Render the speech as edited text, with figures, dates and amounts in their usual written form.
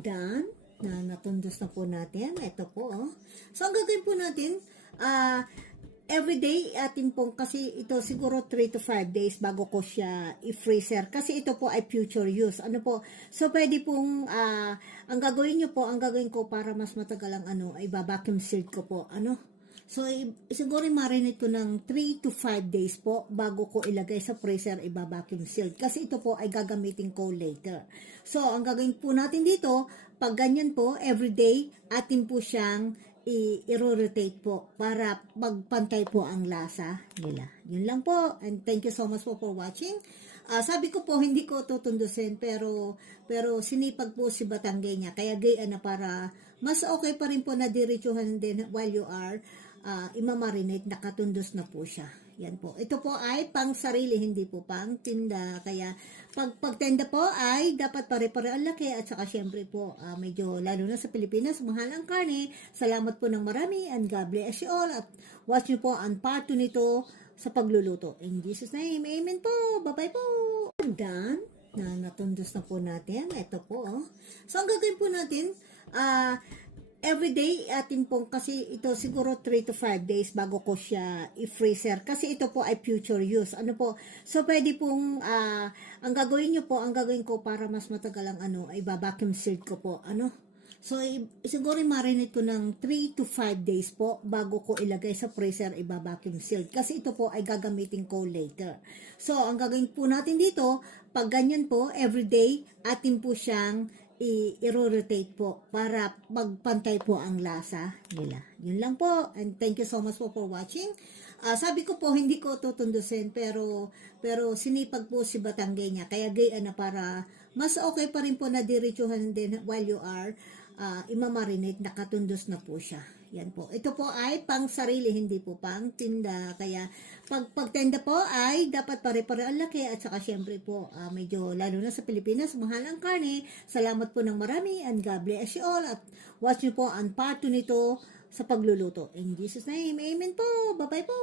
Done. Natundos na po natin. Ito po, oh. So, ang gagawin po natin, everyday atin pong, kasi ito siguro 3 to 5 days bago ko siya i-freezer. Kasi ito po ay future use. Ano po? So, pwede pong, ang gagawin nyo po, ang gagawin ko para mas matagal ang ay vacuum sealed ko po. So, siguro marinate ko ng 3 to 5 days po bago ko ilagay sa freezer, vacuum sealed. Kasi ito po ay gagamitin ko later. So, ang gagawin po natin dito, pag ganyan po, everyday, atin po siyang i-rotate po para magpantay po ang lasa nila. Yun lang po. And thank you so much po for watching. Sabi ko po, hindi ko tutundusin, pero sinipag po si Batanggay niya. Kaya gayaan na para mas okay pa rin po na diretsuhan din while you are imamarinate, nakatundos na po siya. Yan po. Ito po ay pang sarili, hindi po pang tinda. Kaya pagtenda po ay dapat pare-pare ang laki at saka syempre po medyo lalo na sa Pilipinas, mahal ang karne. Salamat po ng marami and God bless you all at watch nyo po ang part 2 nito sa pagluluto. In Jesus name, amen po. Bye-bye po. Done. Natundos na po natin. Ito po, oh. So, ang gagawin po natin, everyday atin pong, kasi ito siguro 3 to 5 days bago ko siya i-freezer. Kasi ito po ay future use. Ano po? So, pwede pong, ang gagawin nyo po, ang gagawin ko para mas matagal ang ay vacuum sealed ko po. So, siguro marinate ko ng 3 to 5 days po bago ko ilagay sa freezer, vacuum sealed. Kasi ito po ay gagamitin ko later. So, ang gagawin po natin dito, pag ganyan po, everyday, atin po siyang i-rotate po para magpantay po ang lasa nila. Yun lang po. And thank you so much po for watching. Sabi ko po, hindi ko tutundusin, pero sinipag po si Batanggay niya. Kaya gayaan na para mas okay pa rin po na diretsuhan din while you are imamarinate, nakatundos na po siya. Yan po. Ito po ay pang sarili, hindi po pang tinda. Kaya pagtenda po ay dapat pare-pare ang laki at saka syempre po medyo lalo na sa Pilipinas, mahal ang karne. Salamat po ng marami and God bless you all at watch nyo po ang part 2 nito sa pagluluto. In Jesus name, amen po. Bye-bye po.